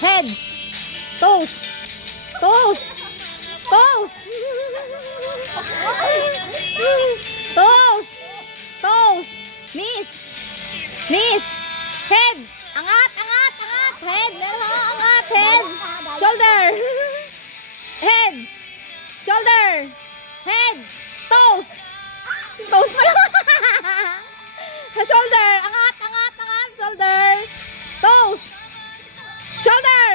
Head. Toes. Toes. Toes. Toes. Toes. Knees. Knees. Head. Angat, angat, angat. Head. Angat. Head. Shoulder. Head. Shoulder. Head. Toes. Toes pa lang. Shoulder. Angat, angat, angat. Shoulder. Toes. Shoulder.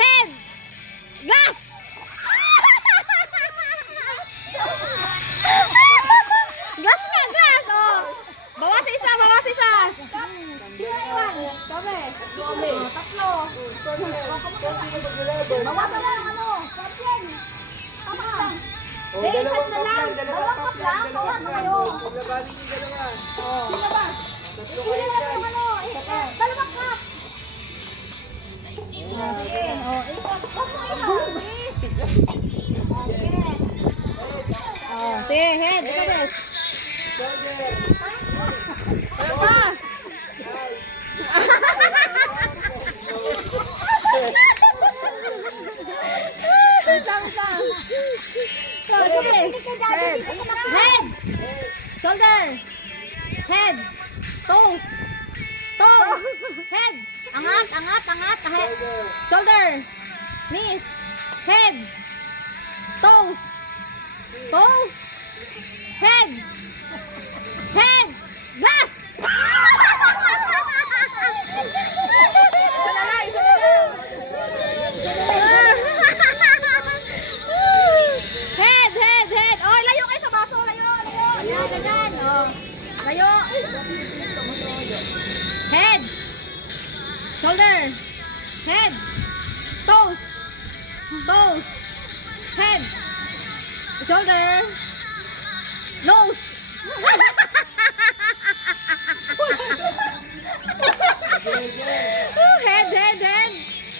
Head. Glass. Glass nga, glass. Oh. Bawas isa, bawas isa. Dami. Tatlo. Bawas na lang, ano? Kapyan. Tama ka. Isa na lang. Dalawang cup lang. Bawas na kayo. Sino ba? Pili na lang ano. Dalawang cup. Sige. Oh, ikot. Oh, sige, head. Ikaw din. Ano pa? Head. Head. Shoulder. Head. Toes. Toes. Head. Angat, angat, angat. Head. Shoulder. Knees. Head. Toes. Toes. Head. Head. Glass. Head, head, head. Oh, layo kayo sa baso. Layo, layo. Yan, ganyan. Oh. Layo. Head. Shoulder. Head. Toes. Toes. Head. Shoulder. Nose. Head, head, head.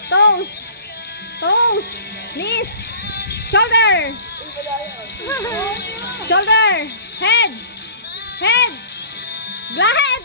Toes. Toes. Knees. Shoulder. Shoulder. Head. Head. Glass.